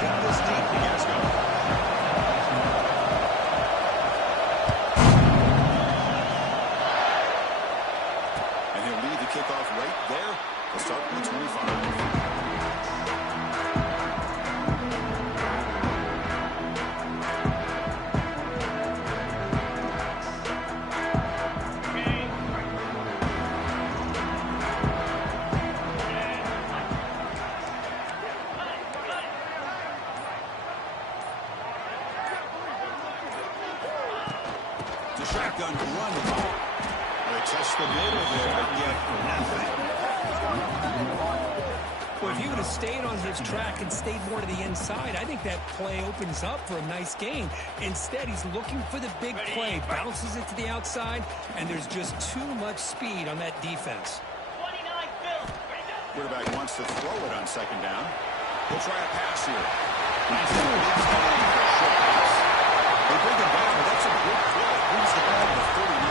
keep this deep. He gets going. And he'll lead the kickoff right there. We'll start from the 25. Shotgun run. They test the middle there, yet nothing. Well, if he would have stayed on his track and stayed more to the inside, I think that play opens up for a nice gain. Instead, he's looking for the big play, bounces it to the outside, and there's just too much speed on that defense. Quarterback wants to throw it on second down. He'll try a pass here. They bring him down. That's a good play. Brings the ball to 49.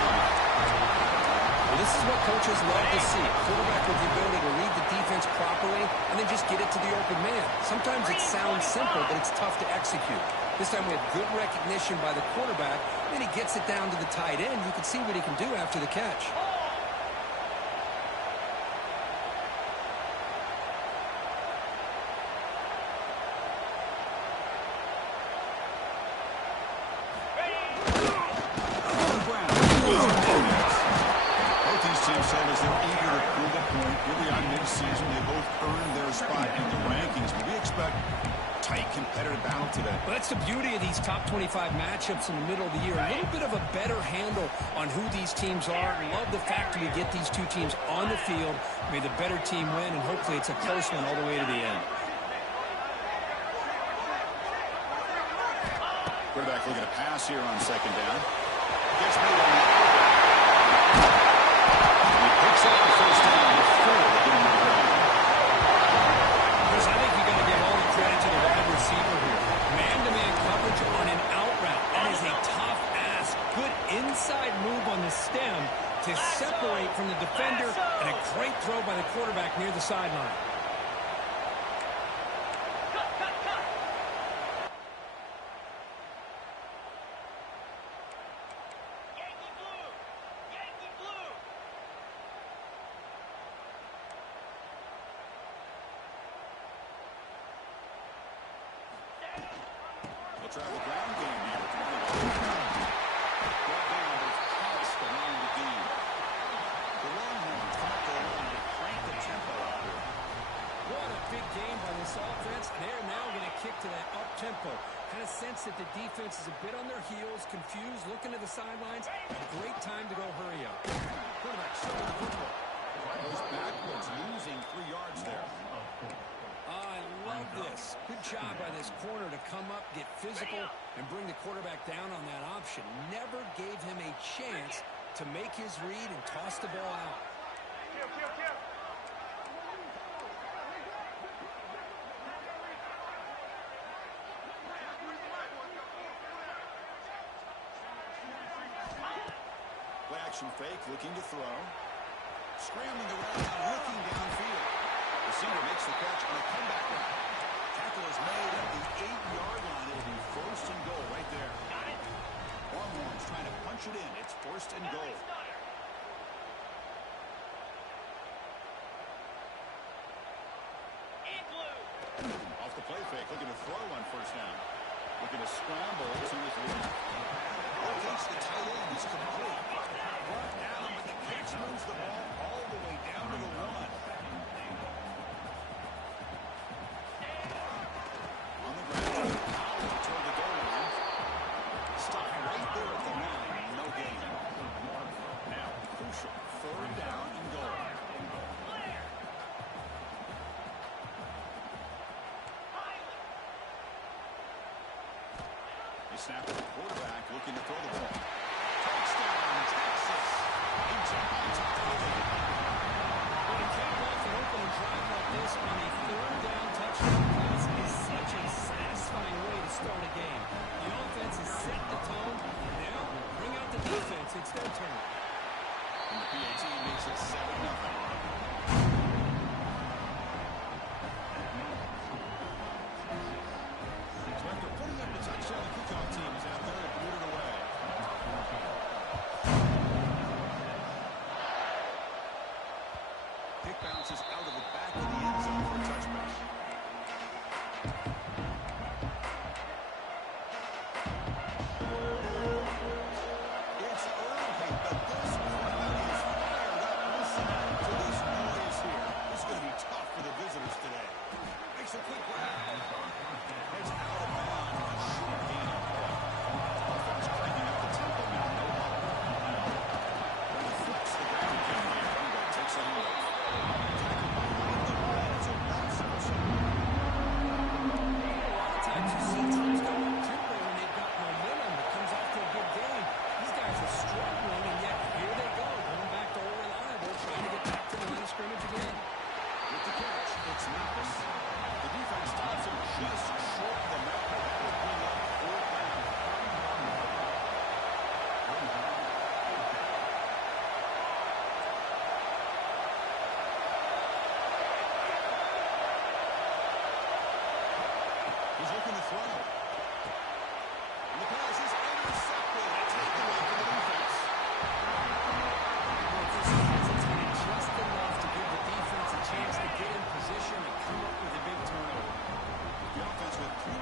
Well, this is what coaches love to see. A quarterback with the ability to read the defense properly and then just get it to the open man. Sometimes it sounds simple, but it's tough to execute. This time we had good recognition by the quarterback. Then he gets it down to the tight end. You can see what he can do after the catch. Well, that's the beauty of these top 25 matchups in the middle of the year. A little bit of a better handle on who these teams are. Love the fact that we get these two teams on the field. May the better team win, and hopefully it's a close one all the way to the end. Quarterback looking to pass here on second down. Gets made on the he picks up the first down before the game of the ground. Chris, I think you got to give all the credit to the wide receiver here. Man-to-man coverage on an out route. That is a tough ask. Good inside move on the stem to separate from the defender, and a great throw by the quarterback near the sideline. Try the ground game here. Brought down, but it's passed around the game. The Longhorns come up the line to crank the tempo up here. What a big game by this offense. They're now going to kick to that up-tempo. Kind of sense that the defense is a bit on their heels, confused, looking to the sidelines. A great time to go hurry up. Quarterback showing the football. Goes backwards, losing 3 yards there. I love this. Good job by this corner to come up, get physical, and bring the quarterback down on that option. Never gave him a chance to make his read and toss the ball out. Play action fake, looking to throw. Scrambling around, looking downfield. Receiver makes the catch on a comeback route. Tackle is made at the 8-yard line. It'll be first and goal right there. Longhorns trying to punch it in. It's first and goal. Off the play fake, looking to throw on first down. Looking to scramble to his lead. Locates the tight end. He's complete. Brought down, but the catch moves the ball all the way down to the 1. Snap to the quarterback, looking to throw the ball. Touchdown, Texas. He jumped on top of it. When you cap off an opening drive like this on a 3rd down touchdown pass is such a satisfying way to start a game. The offense has set the tone. Now, bring out the defense. It's their turn. And the PAT makes it 7-0.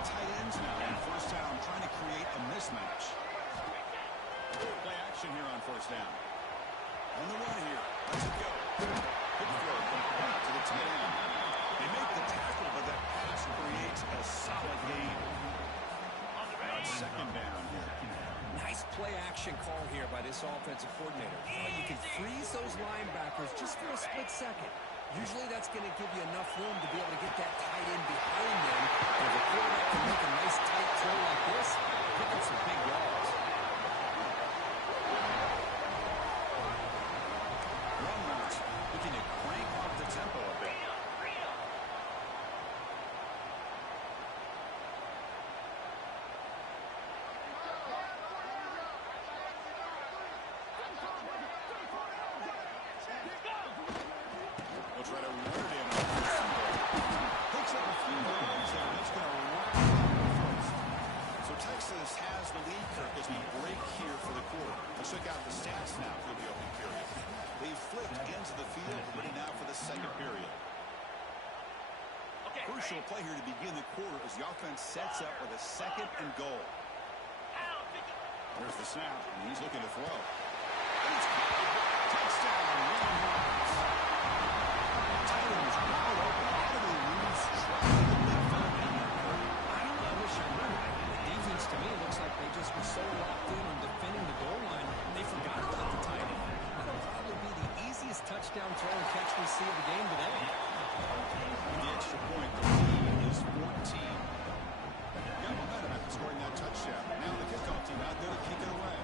tight ends now on first down, trying to create a mismatch. Play action here on first down. On the run here. Let's it go. Good throw to the tight end. They make the tackle, but that pass creates a solid gain. On second down here. Nice play action call here by this offensive coordinator. You can freeze those linebackers just for a split second. Usually that's going to give you enough room to be able to get that tight end behind them. And if a quarterback can make a nice tight throw like this, pick up some big yards. Runners looking to crank up the tempo a bit. We'll try to run it in on first and goal. Picks up a few yards there. That's going to run first. So Texas has the lead, Kirk, as we break here for the quarter. Let's check out the stats now for the opening period. They flipped into the field, ready now for the second period. Crucial play here to begin the quarter as the offense sets up with a second and goal. There's the snap, and he's looking to throw. And it's caught. Touchdown, Ryan Hawkins. Tight end was wide open. How do they lose track of the midfield in that play? I don't know. I wish I knew. The defense, to me, looks like they just were so locked in on defending the goal line, they forgot about the tight end. That'll probably be the easiest touchdown throw and catch we see of the game today. With the extra point, the lead is 14. Got momentum after scoring that touchdown. Now the kickoff team out there to kick it away.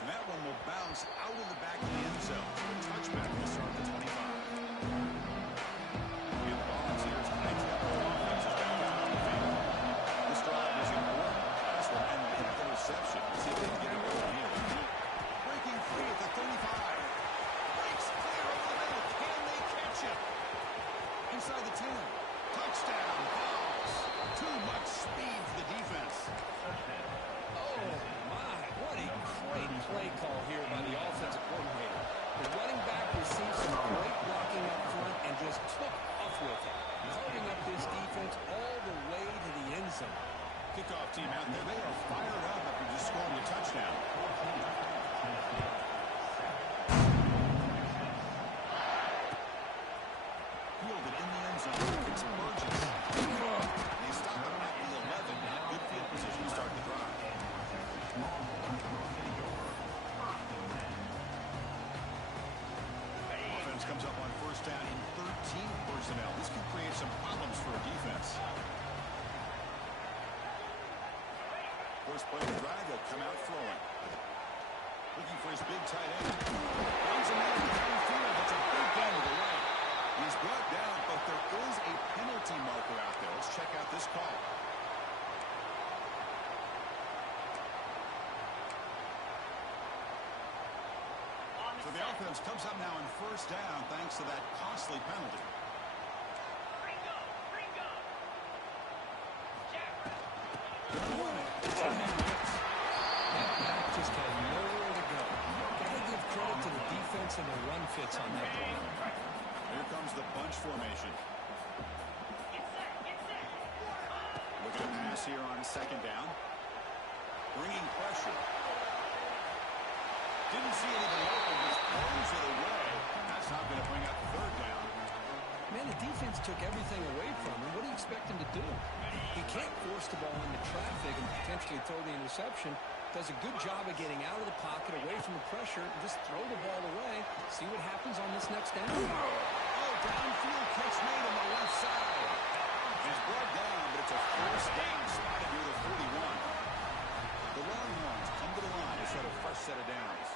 And that one will bounce out of the back of the end zone. Touchback will start the 25. The Volunteers high tempo offense is back out on the field. This drive is important. This will end in an interception. See if they can get it going here. Breaking free at the 35. Breaks clear over the middle. Can they catch it? Inside the 10. Touchdown. Balls. Too much speed for the defense. Oh, my. What a great play call here by the offensive coordinator. The running back received some great blocking up front and just took off with it, carving up this defense all the way to the end zone. Kickoff team out there. They are fired up after just scoring a touchdown. Fielded in the end zone. It's Burgess. They stop him at the 11. Good field position to start the drive. Offense comes up on first down in 13 personnel. This could create some problems for a defense. First play of the drive, they'll come out throwing. Looking for his big tight end. Runs him out downfield. That's a big gain to the right. He's brought down, but there is a penalty marker out there. Let's check out this call. So the offense comes up now on first down thanks to that costly penalty. That back just had nowhere to go. Gotta give credit to the defense and the run fits on that play. Here comes the bunch formation. Looking to pass here on second down. Bringing pressure. Didn't see anything open. Just throws it away. That's not going to bring up third down. Man, the defense took everything away from him. What do you expect him to do? He can't force the ball into traffic and potentially throw the interception. Does a good job of getting out of the pocket, away from the pressure, and just throw the ball away. See what happens on this next down. Oh, downfield catch made on the left side. He's brought down, but it's a first down spotted near the 41. The Longhorns come to the line to set a fresh set of downs.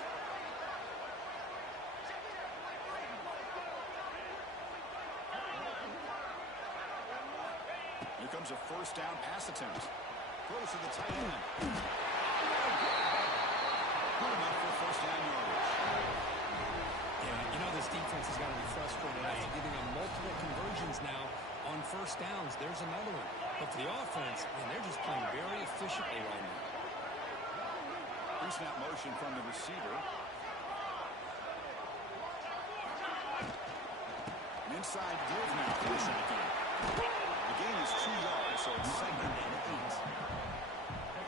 Here comes a first down pass attempt. Throws to the tight end. Good enough for first down yardage. Yeah, you know this defense has got to be frustrated after giving them multiple conversions now on first downs. There's another one. But for the offense, man, they're just playing very efficiently right now. Pre-snap motion from the receiver. Inside give now for the shot game. The gain is 2 yards, so it's 2nd and 8.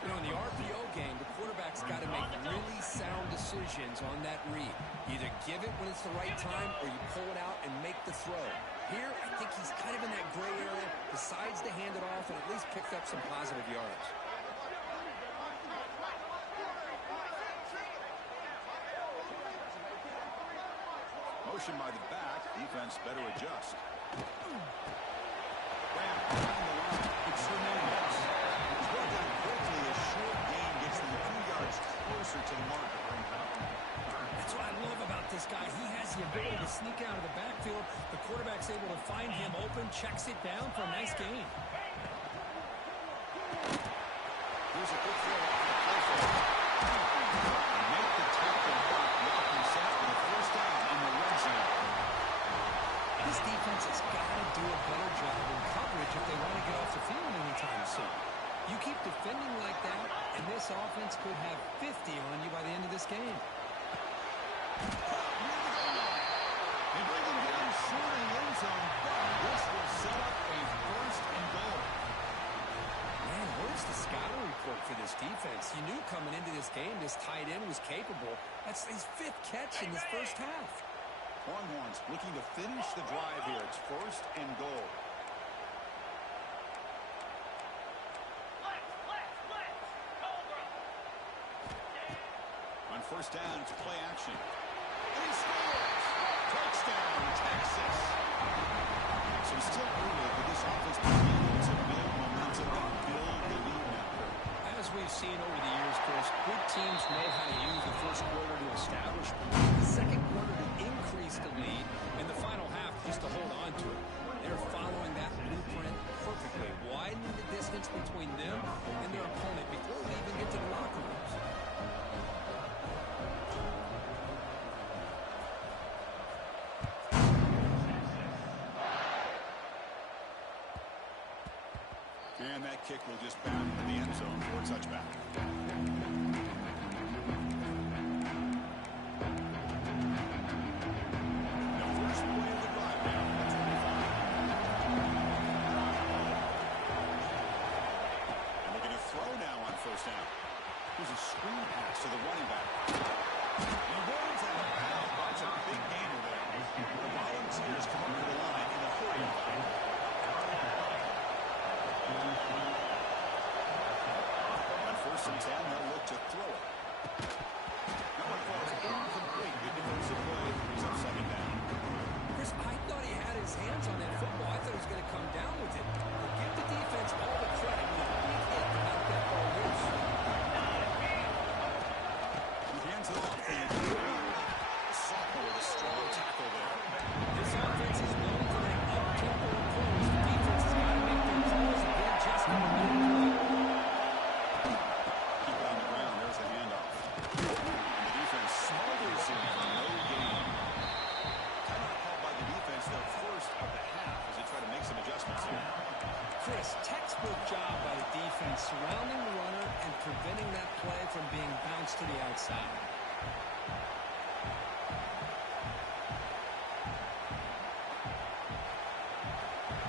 You know, in the RPO game, the quarterback's got to make really sound decisions on that read. Either give it when it's the right time or you pull it out and make the throw. Here, I think he's kind of in that gray area, decides to hand it off and at least picked up some positive yards. Motion by the back. Defense better adjust. Graham behind the line. It's Hernandez. He's brought down quickly. A short gain gets them a few yards closer to the marker. That's what I love about this guy. He has the ability to sneak out of the backfield. The quarterback's able to find him open, checks it down for a nice gain. Here's a quick throw off the play fake. Make the tackle back. Walking set for the first down in the red zone. This defense has got to do a better job in coverage if they want to get off the field anytime soon. You keep defending like that, and this offense could have 50 on you by the end of this game. They bring him down short in the end zone, but this will set up a 1st and goal. Man, where's the scouting report for this defense? You knew coming into this game this tight end was capable. That's his 5th catch in this first half. Longhorns looking to finish the drive here. It's 1st and goal. On 1st down, it's play action. And he scores! Touchdown, Texas! So still early, but this offense begins to build momentum and build the lead now. As we've seen over the years, Chris, good teams know how to use the first quarter to establish the second quarter to increase the lead, and the final half just to hold on to it. They're following that blueprint perfectly, widening the distance between them and their opponent before they even get to the locker rooms. And that kick will just bound into the end zone for a touchback. The first play of the drive now at 25. And looking to throw now on 1st down. Here's a screen pass to the running back. He runs out of bounds. That's a big gainer there. The Volunteers come up to the line in a hurry. On 1st and 10, they'll look to throw it. That one falls incomplete. Good defensive play. He's up 2nd down. Chris, I thought he had his hands on that football. I thought he was going to come down with it. Well, give the defense all the credit. The big hit to knock that ball loose. He hands it off. Sophomore with a strong tackle there. This offense is known for that up-tempo approach. The defense has got to make their calls and get adjusted to make it. Keep it on the ground. There's the handoff. And the defense smothers him for no gain. Timeout called by the defense, their 1st of the half, as they try to make some adjustments here. Chris, textbook job by the defense surrounding the runner and preventing that play from being bounced to the outside.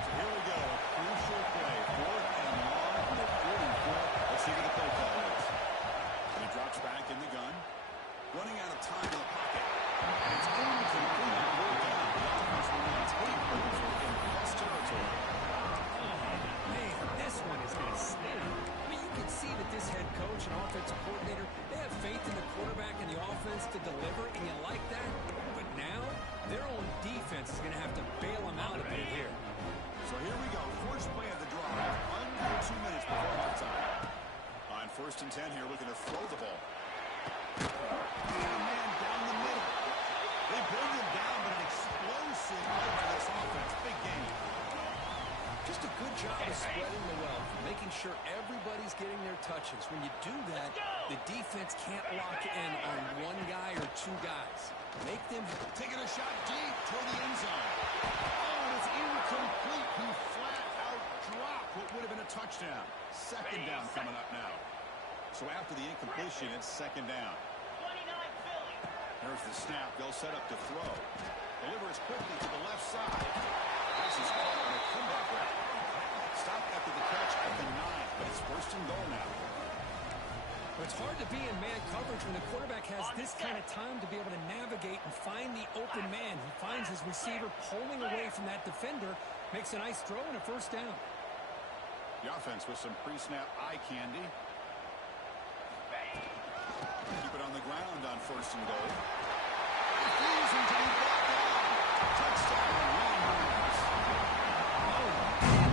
So here we go. A crucial play. 4th and long from the 44. Let's see what the play call is. And he drops back in the gun. Running out of time in the pocket. And it's incomplete on 4th down. The offense will now take over in plus territory. Man, this one is going to sting. I mean, you can see that this head coach and offensive coordinator, they have faith in the quarterback and the offense to deliver, and you like that. But now, their own defense is going to have to bail them out a bit here. So here we go. First play of the drive. Under 2 minutes before halftime. On 1st and 10 here, looking to throw the ball. And a man down the middle. They bring him down, but an explosive play by this offense. Big game. Just a good job of spreading the wealth, making sure everybody's getting their touches. When you do that, the defense can't lock in on one guy or 2 guys. Make them Taking a shot deep toward the end zone. Oh, and it's incomplete. He flat out dropped what would have been a touchdown. 2nd down coming up now. So after the incompletion, it's 2nd down. There's the snap. They'll set up to throw. Delivers quickly to the left side. first and goal now. It's hard to be in man coverage when the quarterback has this kind of time to be able to navigate and find the open man. He finds his receiver pulling away from that defender, makes a nice throw and a first down. The offense with some pre-snap eye candy. Keep it on the ground on first and goal. Refusing to be brought down. Touchdown, Ron Burns. Oh,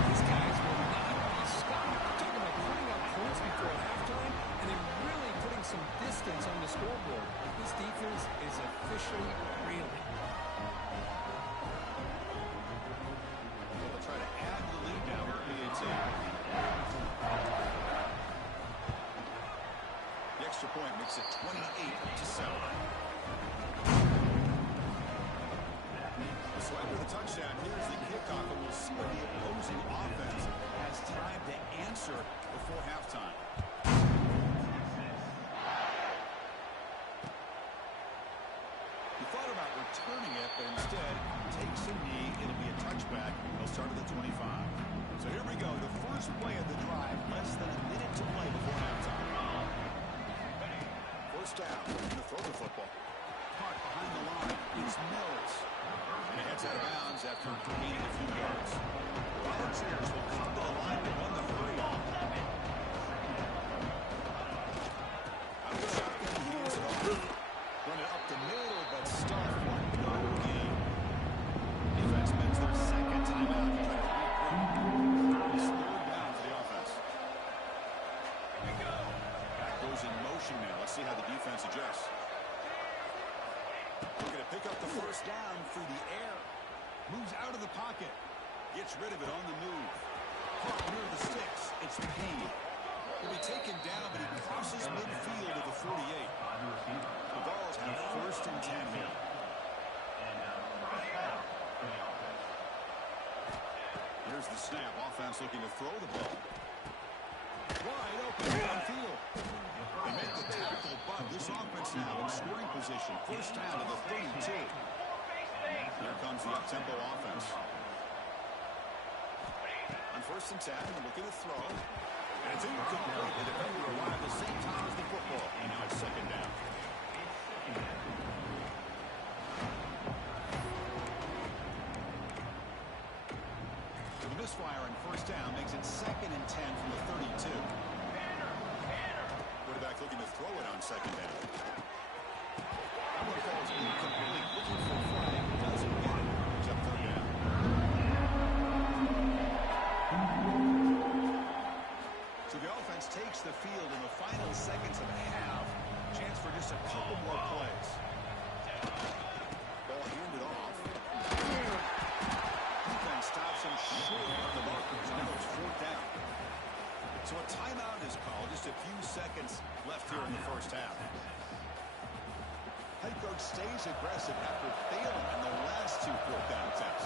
these guys will not be stopped. Talking about putting up points before halftime and then really putting some distance on the scoreboard. This defense is officially reeling. They'll try to add the lead now with PAT. The extra point makes it 28-7. The swipe with a touchdown. Here's the kickoff, and we'll see what the opposing offense has time to answer before halftime. He thought about returning it, but instead takes a knee. It'll be a touchback. He'll start at the 25. So here we go. The first play of the drive. Less than a minute to play before halftime. First down. Looking to throw the football. Caught behind the line. It's Mills. And it heads out of bounds after gaining a few yards. Volunteers will come to the line to run the hurry on. Out of the shotgun, he hands it off. Run it up the middle, but stuffed for no gain. Defense spends their second timeout to try to regroup. It's third down for the offense. Back goes in motion now. Let's see how the defense adjusts. Looking to pick up the first down through the air. Moves out of the pocket. Gets rid of it on the move. Caught near the sticks. It's Payne. He'll be taken down, but he crosses midfield to the 48. The Vols have first and 10 here. Here's the snap. Offense looking to throw the ball. Wide open downfield. They make the tackle, but this offense now in scoring position. First down to the 32. Here comes the up-tempo offense. On first and 10, looking to throw. And it's incomplete. The defender arrived at the same time as the football. And now it's second down. So the misfire on first down makes it second and 10 from the 32. Quarterback looking to throw it on second down. That one falls incomplete. Looking for a flag. Doesn't get it. It's up third down. So the offense takes the field in the final seconds of the half. Chance for just a couple more plays. Ball handed off. Defense stops him short of the markers. Now it's fourth down. So a timeout is called. Just a few seconds left here in the first half. Head coach stays aggressive after failing in the last two fourth down attempts.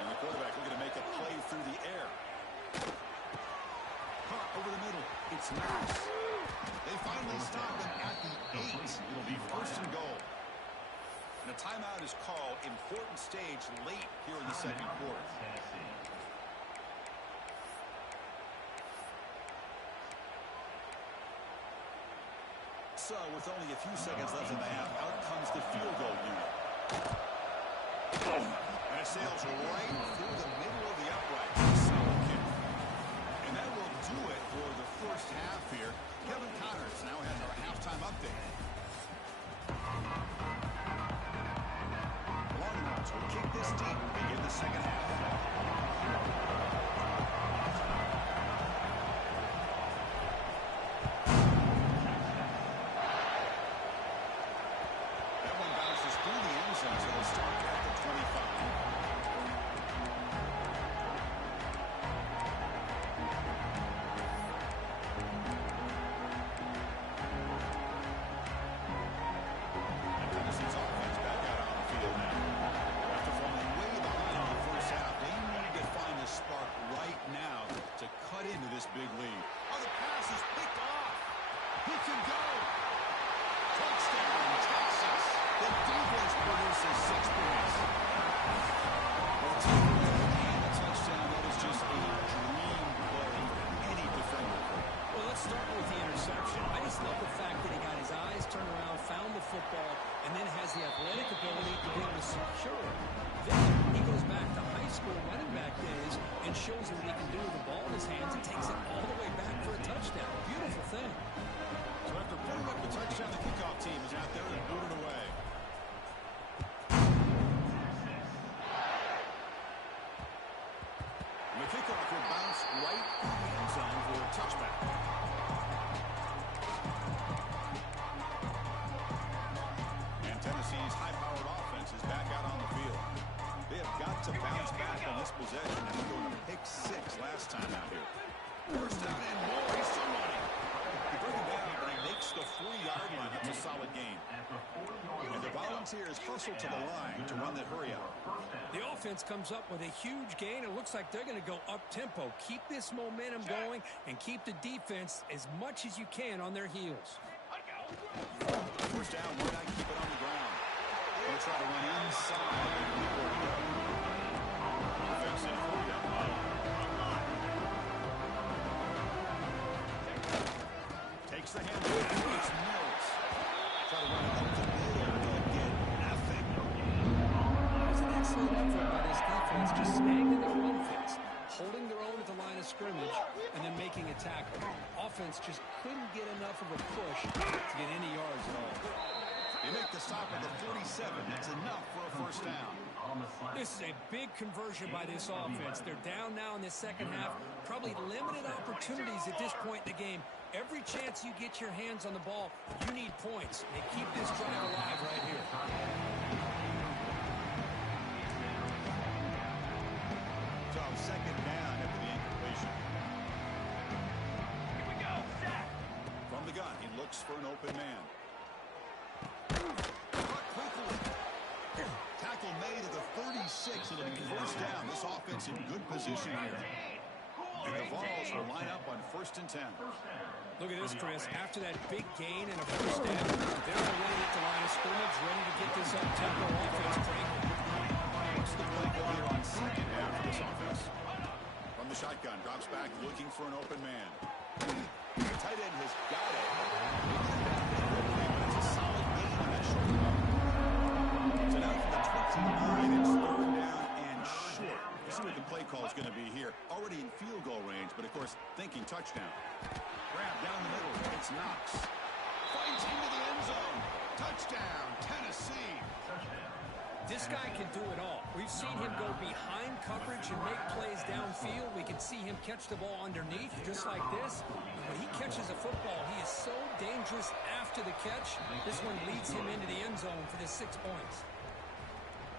And the quarterback looking to make a play through the air. Caught over the middle. It's Mouse. They finally stop him at the 8. It'll be first and goal. And a timeout is called. Important stage late here in the second quarter. So, with only a few seconds left in the half, out comes the field goal unit. And it sails right through the middle of the upright. Solid kick. And that will do it for the first half here. Kevin Connors now has our halftime update. Longhorns will kick this deep to begin the second half. shows you what he can do with the ball in his hands and takes it all the way back for a touchdown. Beautiful thing. So after putting up the touchdown, the kickoff team is out there and boot it away. And the kickoff will bounce right in the end zone for a touchback. And Tennessee's high-powered offense is back out on the field. They have got to bounce back on this possession and going to pick 6 last time out here. First down and more. He's still running. He brings it down, but he makes the 4-yard line. That's a solid gain. And the Volunteers hustle to the line to run that hurry up. The offense comes up with a huge gain. It looks like they're going to go up-tempo. Keep this momentum going and keep the defense as much as you can on their heels. First down, why not keep it on the ground? They'll try to run inside. Offensive freedom. Takes the handle. It's Mills. Try to run it up the middle. They'll get nothing. It's an excellent effort by this defense, just staying in their run fits, holding their own at the line of scrimmage, and then making a tackle. Offense just couldn't get enough of a push to get any yards at all. They make the stop at the 47. That's enough for a first down. This is a big conversion by this offense. They're down now in the second half. Probably limited opportunities at this point in the game. Every chance you get your hands on the ball, you need points. They keep this drive alive right here. So second down after the incompletion. Here we go, Zach. From the gun, he looks for an open man. Tackle made at the 36. It'll be first down. This offense in good position here. And the Vols will line up on 1st and 10. Look at this, Chris. After that big gain and a first down, they're already at the line of scrimmage, ready to get this up-tempo offense cranking. What's the play call here on second down for this offense? From the shotgun, drops back, looking for an open man. The tight end has got it. It's a solid gain on that short run. So now from the 29, it's 3rd down and short. We'll see what the play call is going to be here. Already in field goal range, but of course, thinking touchdown. Grab down the middle. It's Knox. Finds into the end zone. Touchdown, Tennessee. This guy can do it all. We've seen him go behind coverage and make plays downfield. We can see him catch the ball underneath, just like this. When he catches a football, he is so dangerous after the catch. This one leads him into the end zone for the 6 points.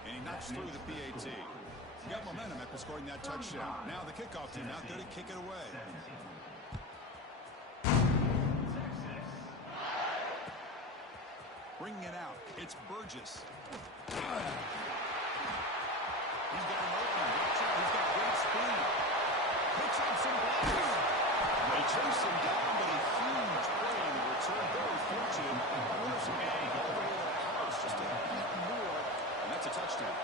And he knocks through the PAT. He got momentum after scoring that touchdown. Now the kickoff team out there to kick it away. Bringing it out. It's Burgess. He's got an open. Watch out. He's got great speed. Picks up some blocks. They chase him down, but a huge play in the return. Very fortunate. Wilson getting all the way to the house just a bit more, and that's a touchdown.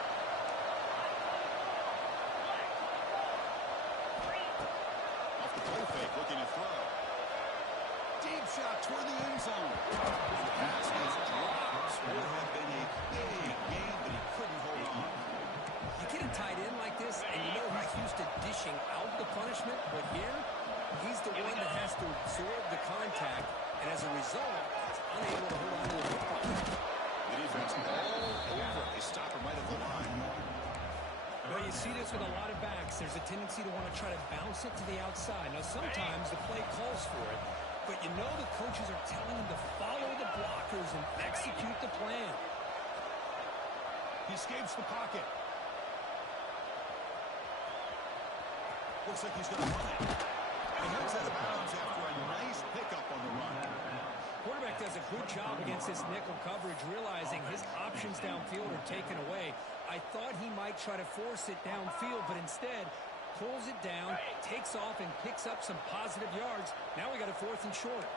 Off the play fake, looking to throw. Deep shot toward the end zone. And the pass is dropped. Would have been a big game, but he couldn't hold on. You get a tight end like this, and you know he's used to dishing out the punishment, but here, he's the one that has to absorb the contact, and as a result, he's unable to hold on to the football. The defense all over. They stop him right at the line. Well, you see this with a lot of backs. There's a tendency to want to try to bounce it to the outside. Now, sometimes the play calls for it, but you know the coaches are telling him to follow the blockers and execute the plan. He escapes the pocket. Looks like he's going to run it. And he heads out of bounds after a nice pickup on the run. Quarterback does a good job against this nickel coverage, realizing his options downfield are taken away. I thought he might try to force it downfield, but instead pulls it down, takes off, and picks up some positive yards. Now we got a 4th and short.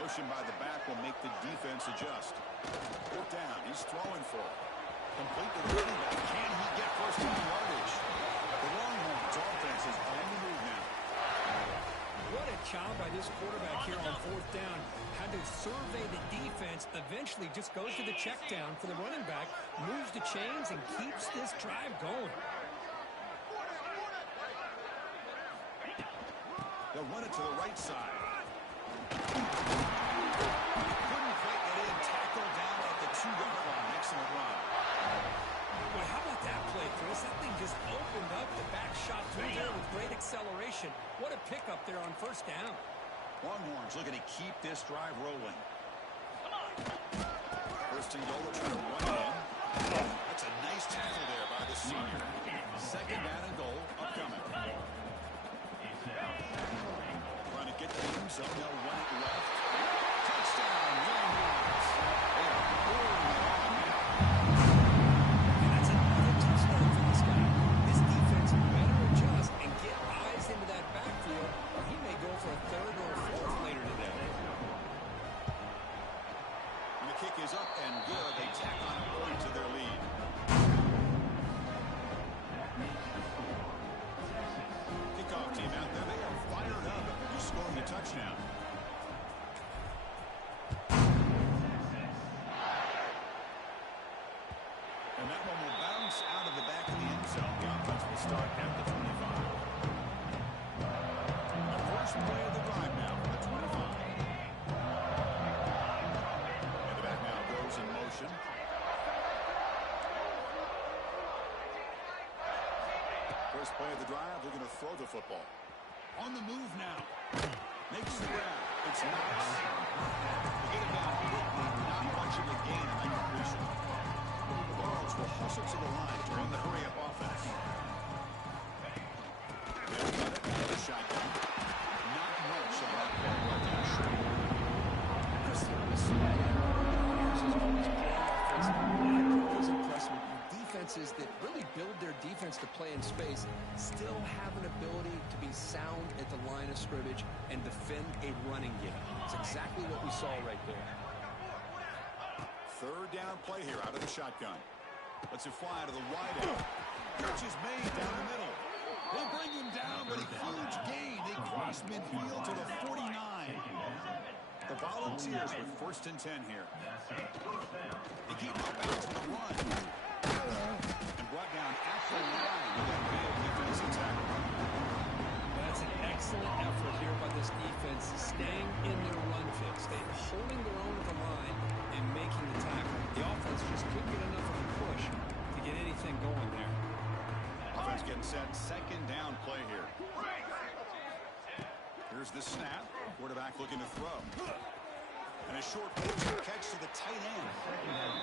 Motion by the back will make the defense adjust. 4th down. He's throwing for it. Complete to the running back. Can he get first down yardage? The Longhorns offense is on the move now. What a job by this quarterback here on fourth down. Had to survey the defense, eventually just goes to the check down for the running back, moves the chains, and keeps this drive going. They'll run it to the right side. Couldn't quite get in. Tackled down at the 2-yard line. Excellent run. Well, how about that play, Chris? That thing just opened up. The back shot through there with great acceleration. What a pickup there on first down. Longhorns looking to keep this drive rolling. First and goal, trying to run in. That's a nice tackle there by the senior. Second down and goal upcoming. Trying to get to the end zone. They'll run it left. Touchdown, Longhorns. They are pouring it on now. And that's another touchdown for this guy. This defense better adjust and get eyes into that backfield, or he may go for a third or a fourth later today. And the kick is up and good. They tack on a point to their lead. Kickoff team out there. They are fired up after just scoring a touchdown. And that one will bounce out of the back of the end zone. The offense will start at the 25. The first play of the drive now for the 25. And the back now goes in motion. First play of the drive, they're going to throw the football. On the move now. Makes the grab. It's Knox. They get it down quickly. Not much of a gain on that completion. The Vols will hustle to the line to run the hurry-up offense. They'll run it out of the shotgun. Not much on that ball right down short. Chris, this is always playing offense. I always impressed with defenses that really build their defense to play in space, still have an ability to be sound at the line of scrimmage and defend a running game. It's exactly what we saw right there. Third down play here out of the shotgun. Lets it fly to the wide out. Catch is made down the middle. They'll bring him down, but a huge gain. They cross midfield to the 49. The Volunteers with first and 10 here. They keep up bounds on the run. And brought down at the line with that big defensive tackle. That's an excellent effort here by this defense, staying in their run fix. They're holding their own at the line and making the tackle. The offense just couldn't get enough of a push to get anything going there. Offense getting set. Second down play here. Here's the snap. Quarterback looking to throw. And a short pitch catch to the tight end.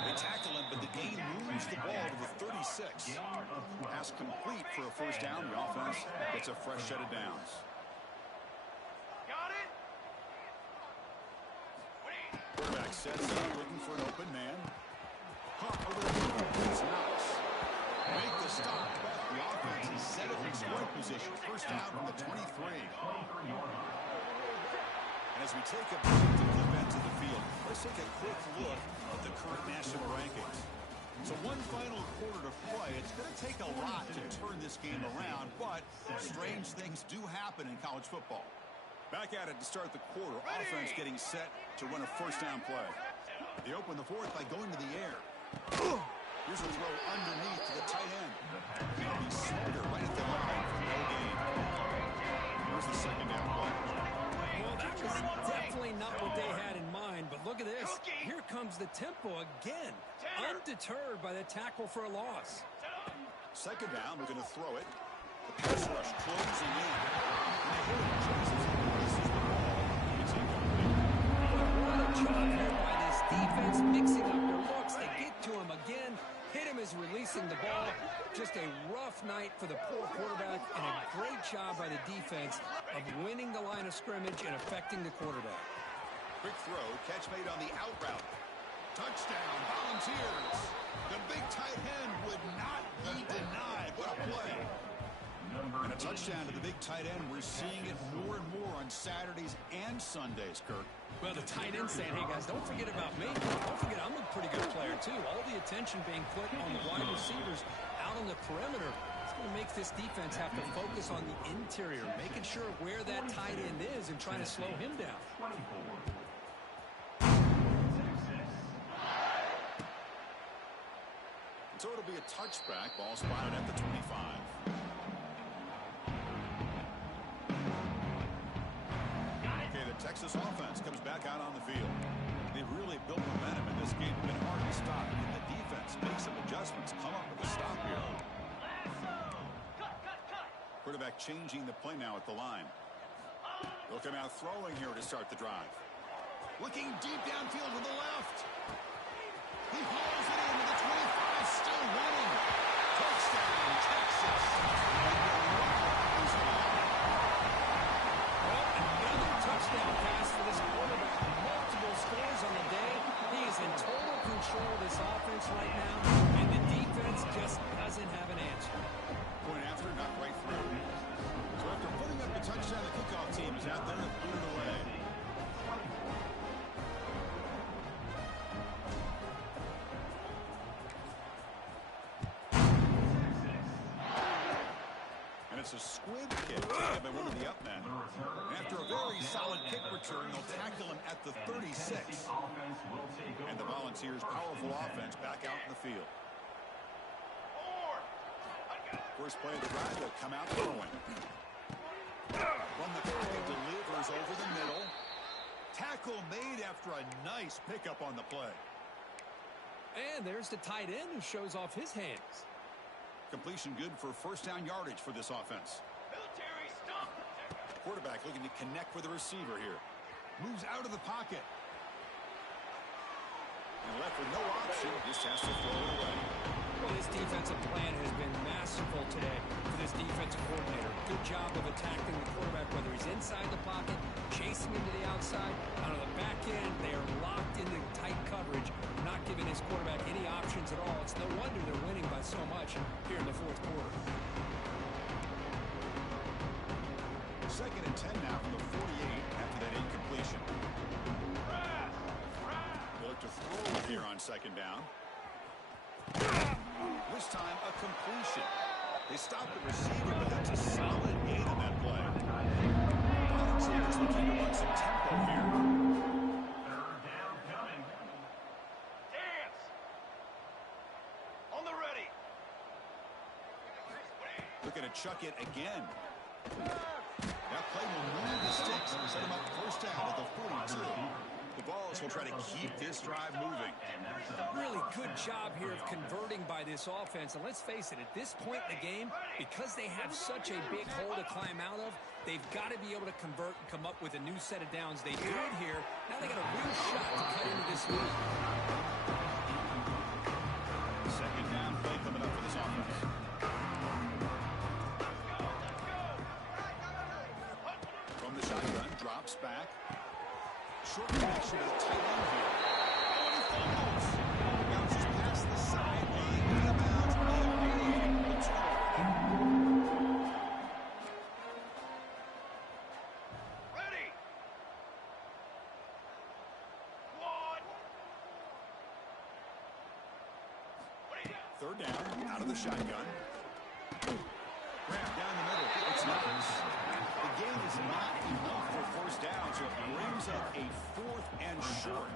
They tackle him, but the gain moves the ball to the 36. Pass complete for a first down. The offense gets a fresh set of downs. Got it. Quarterback sets up, looking for an open man. Pump over the middle. It's Knox. Make the stop, but the offense is set up in scoring position. First down from the 23. And as we take a break to flip into the field, let's take a quick look at the current national rankings. So one final quarter to play. It's going to take a lot to turn this game around, but strange things do happen in college football. Back at it to start the quarter. Offense getting set to run a first down play. They open the fourth by going to the air. Here's a throw underneath to the tight end. He'll be slugger right at the line for no gain. Here's the second down play. Well, that was definitely not what they had in mind, but look at this. Here comes the tempo again. Undeterred by the tackle for a loss. Second down, we're going to throw it. The pass rush closing in. And the hitter chases and releases the ball. It's incomplete. What a job here by this defense, mixing up their looks. They get to him again. Hit him as releasing the ball. Just a rough night for the poor quarterback, and a great job by the defense of winning the line of scrimmage and affecting the quarterback. Quick throw, catch made on the out route. Touchdown, Volunteers. The big tight end would not be denied. What a play. And a touchdown to the big tight end. We're seeing it more and more on Saturdays and Sundays, Kirk. Well, the tight end saying, hey, guys, don't forget about me. Don't forget I'm a pretty good player, too. All the attention being put on the wide receivers out on the perimeter. It's going to make this defense have to focus on the interior, making sure where that tight end is and trying to slow him down. So it'll be a touchback. Ball spotted at the 25. Okay, the Texas offense comes back out on the field. They've really built momentum in this game. It's been hard to stop. And the defense makes some adjustments, come up with a stop here. Quarterback changing the play now at the line. They'll come out throwing here to start the drive. Looking deep downfield to the left. He hauls it in with the 25, still running. Touchdown, Texas. Well, another touchdown pass for this quarterback. Multiple scores on the day. He is in total control of this offense right now, and the defense just doesn't have an answer. Point after, not right through. So after putting up the touchdown, the kickoff team is out there to put it away. And it's a squib kick by one of the up men. After a very solid kick return, they'll tackle him at the 36. And the Volunteers' powerful offense back out in the field. First play of the drive, they'll come out throwing. From the pocket, delivers over the middle. Tackle made after a nice pickup on the play. And there's the tight end who shows off his hands. Completion good for first down yardage for this offense. Military stop. Quarterback looking to connect with the receiver here. Moves out of the pocket. And left with no option, just has to throw it away. Well, this defensive plan has been masterful today for this defensive coordinator. Good job of attacking the quarterback, whether he's inside the pocket, chasing him to the outside, out of the back end. They are locked into tight coverage, not giving his quarterback any options at all. It's no wonder they're winning by so much here in the fourth quarter. Second and 10 now from the 48 after that incompletion. They look to throw here on second down. This time, a completion. They stop the receiver, but that's a solid gain on that play. Volunteers looking to run some tempo here. Third down coming. Dance. On the ready. Looking to chuck it again. That play will move the sticks and set him up first down at the 42. The Vols will try to keep this drive moving. Really good job here of converting by this offense. And let's face it, at this point in the game, because they have such a big hole to climb out of, they've got to be able to convert and come up with a new set of downs. They do it here. Now they got a real shot to cut into this lead. Second down play coming up for this offense. From the shotgun, drops back. Short connection to the tight end here. Oh, and he fumbles. Bounces past the sideline, out of bounds. Ready. One. Third down, out of the shotgun. Grab down the middle. It's Knox. The game is not enough for first down, so it brings up a fourth and short.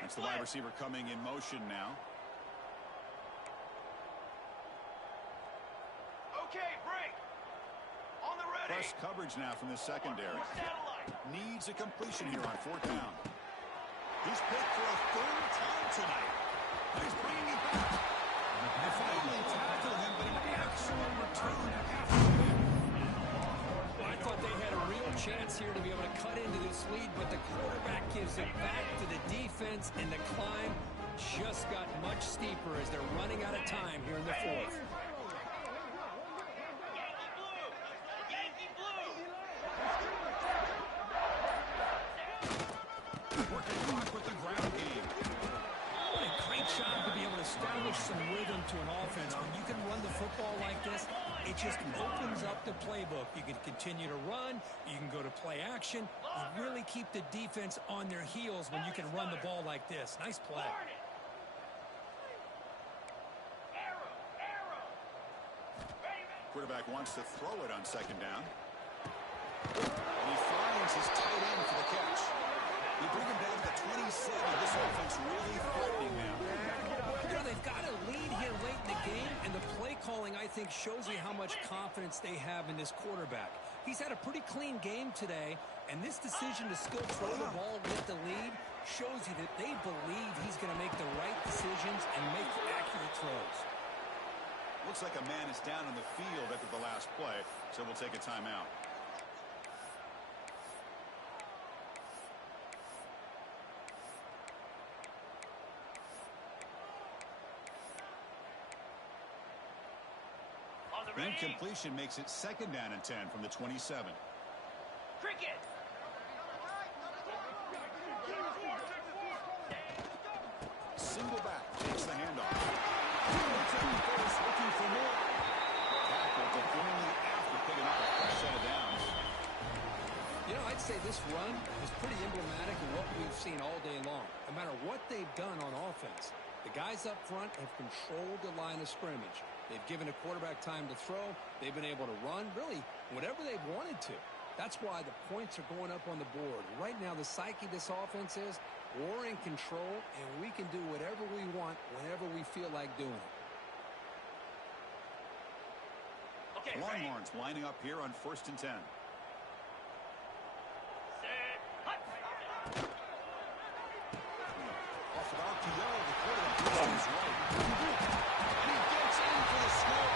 That's the wide receiver coming in motion now. Okay, break. On the ready. Press coverage now from the secondary. Satellite. Needs a completion here on fourth down. He's picked for a third time tonight. He's bringing it back. They finally tackled him, but an excellent return after the pick. I thought they had a real chance here to be able to cut into this lead, but the quarterback gives it back to the defense, and the climb just got much steeper as they're running out of time here in the fourth. Yankee blue. Yankee blue. Working clock with the ground game. What a great job to be able to establish some rhythm to an offense. When you can run the football like this, it just opens up the playbook. You can continue to run. You can go to play action. You really keep the defense on their heels when you can run the ball like this. Nice play. Quarterback wants to throw it on second down. And he finds his tight end for the catch. They bring him down to the 27. This offense really threatening now. You know, they've got a lead here late in the game, and the play calling, I think, shows you how much confidence they have in this quarterback. He's had a pretty clean game today, and this decision to still throw the ball with the lead shows you that they believe he's going to make the right decisions and make accurate throws. Looks like a man is down in the field after the last play, so we'll take a timeout. Incompletion makes it second down and 10 from the 27. Cricket. Single back takes the handoff. Looking for more. Tackle defending after picking up a fresh set of downs. You know, I'd say this run is pretty emblematic of what we've seen all day long. No matter what they've done on offense, the guys up front have controlled the line of scrimmage. They've given a quarterback time to throw. They've been able to run, really, whatever they've wanted to. That's why the points are going up on the board. Right now, the psyche of this offense is we're in control, and we can do whatever we want whenever we feel like doing it. Okay, Longhorns lining up here on 1st and 10. Set. Hut. Off of RPO, the quarterback is right. And he gets in for the score.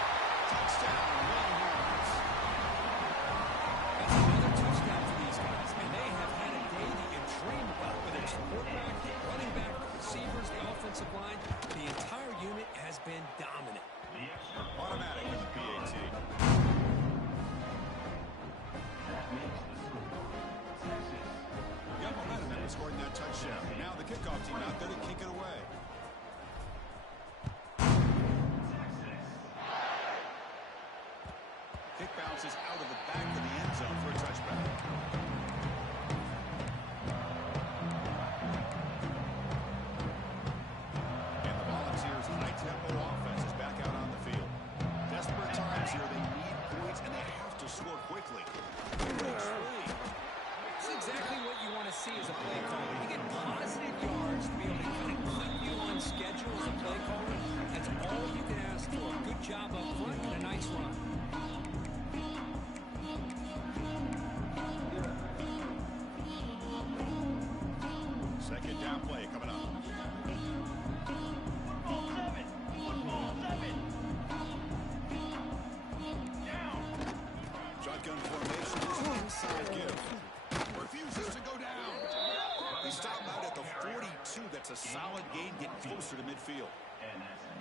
Touchdown, Longhorns. That's another touchdown for these guys, and they have had a day that you dream about, whether it's the quarterback, the running back, the receivers, the offensive line. The entire unit has been dominant. Automatic in the PAT. Got momentum and scoring that touchdown. Now the kickoff team out there to kick it away. Kick bounces out of the back of the end zone for a touchback. And the Volunteers' high-tempo offense is back out on the field. Desperate times here. They need points, and they have to score quickly. Breaks free. This is exactly what you want to see as a play caller. You get positive yards to be able to kind of keep you on schedule as a play caller. That's all you can ask for. Good job up front and a nice run. Second down play coming up. Football 7. Football 7. Down. Shotgun formation is inside give. Refuses to go down. They stop out at the 42. That's a solid gain, getting closer to midfield.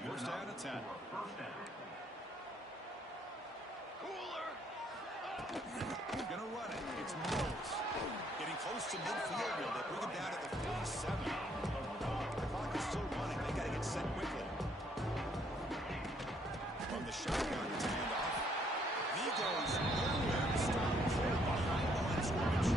First down at 10. Cooler. Gonna run it. It's Mills. Getting close to midfield. They bring him down at the 47. The clock is still running. They gotta get set quickly. From the shotgun, it's handoff. He goes nowhere. Stopped behind the line of scrimmage.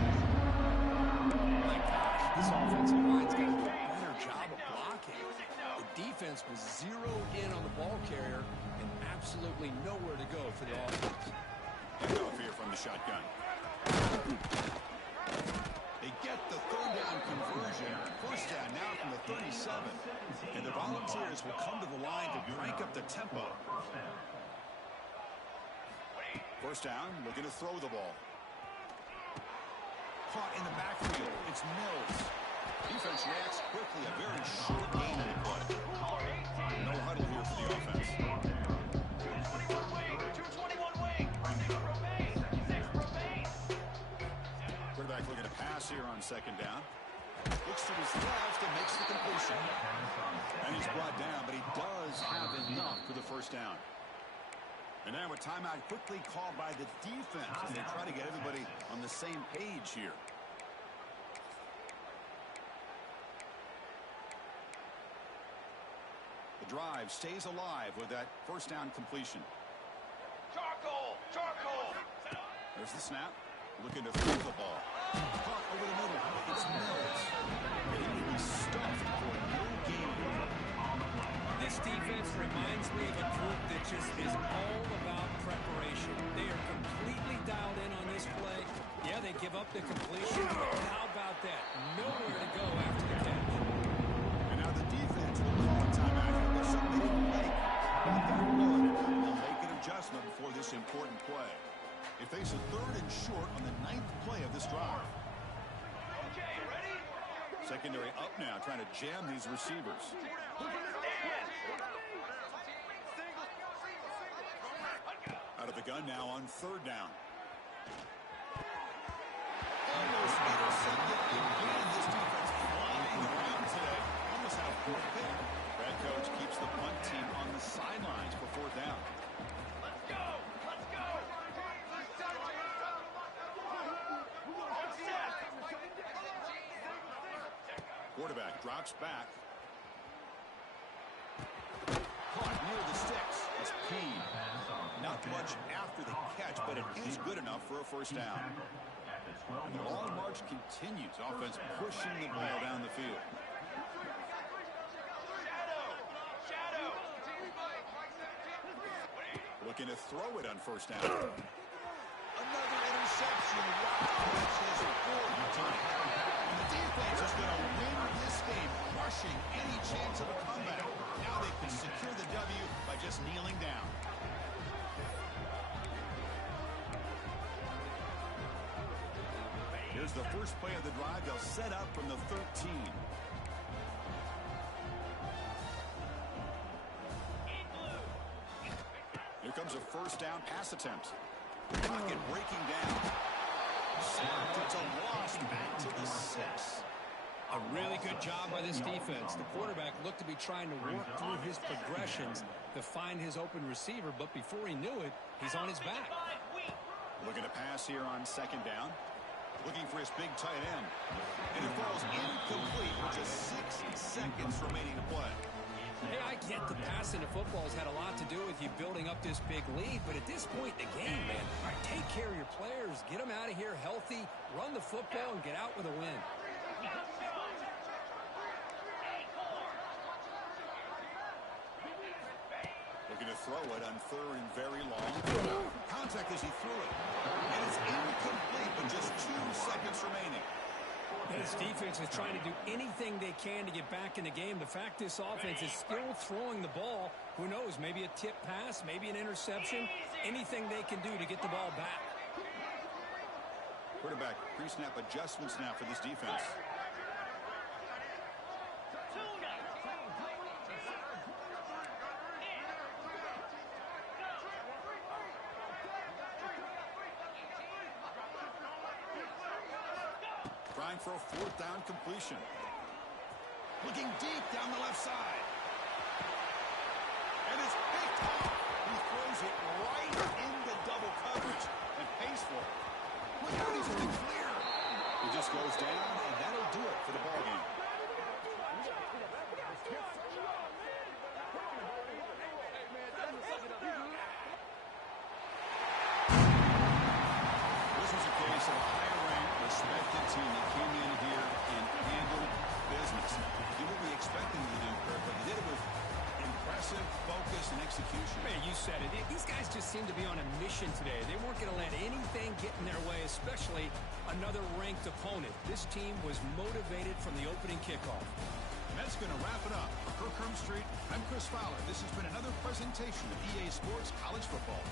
My gosh, this offensive line's got to do a better job of blocking. The defense was zeroed in on the ball carrier and absolutely nowhere to go for the offense. Handoff here from the shotgun. They get the third down conversion. First down now from the 37. And the Volunteers will come to the line to crank up the tempo. First down, looking to throw the ball. Caught in the backfield. It's Mills. Defense reacts quickly. A very short gain they put. No huddle here for the offense. 221 wing. 221 wing. 6 remain. 6 remain. Quarterback looking to pass here on second down. Looks to his left and makes the completion. And he's brought down, but he does have enough for the first down. And now a timeout quickly called by the defense as they try to get everybody on the same page here. The drive stays alive with that first down completion. Charcoal. Charcoal. There's the snap. Looking to throw the ball. Caught over the middle. It's Mills. And he will be stuffed for no gain. This defense reminds me of a group that just is all about preparation. They are completely dialed in on this play. Yeah, they give up the completion, but how about that? Nowhere to go after the catch. And now the defense will call a timeout here. There's something they can make. But that would, and they'll make an adjustment before this important play. They face a 3rd and short on the 9th play of this drive. Okay, ready? Secondary up now, trying to jam these receivers. Out of the gun now on 3rd down. Almost intercepted again. This defense flying around today. Almost had a 4th pick. That coach keeps the punt team on the sidelines for 4th down. Let's go! Let's go! Quarterback drops back. Caught near the sticks. It's Peen. Not much after the catch, but it is good enough for a 1st down. And the long march continues. Offense pushing the ball down the field. Shadow! Looking to throw it on 1st down. Another interception. Wow, that's his 4th time. And the defense is going to win this game, crushing any chance of a comeback. Now they can secure the W by just kneeling down. Here's the first play of the drive. They'll set up from the 13. Here comes a 1st down pass attempt. Pocket breaking down. Sacked. It's a loss back to the 6. A really good job by this defense. The quarterback looked to be trying to work through his progressions to find his open receiver, but before he knew it, he's on his back. Looking to pass here on 2nd down. Looking for his big tight end. And it falls incomplete with just 6 seconds remaining to play. Hey, I get the passing of football has had a lot to do with you building up this big lead, but at this point in the game, man, take care of your players. Get them out of here healthy, run the football, and get out with a win. Looking to throw it on 3rd and very long. Contact as he threw it. And it's incomplete with just 2 seconds remaining. This defense is trying to do anything they can to get back in the game. The fact this offense is still throwing the ball, who knows, maybe a tip pass, maybe an interception, anything they can do to get the ball back. Quarterback pre-snap adjustments now for this defense. Trying for a 4th down completion. Looking deep down the left side. And it's picked off. He throws it right into double coverage and pays for it. Look out, he's in the clear. He just goes down, and that'll do it for the ball game. This was a case of a higher-ranked, respected team that came in here and handled business. Did what we expected them to do, Kirk, but they did it with impressive focus and execution. Man, you said it. These guys just seem to be on a mission today. They weren't going to let anything get in their way, especially another ranked opponent. This team was motivated from the opening kickoff. And that's going to wrap it up. For Kirk Herbstreit, I'm Chris Fowler. This has been another presentation of EA Sports College Football.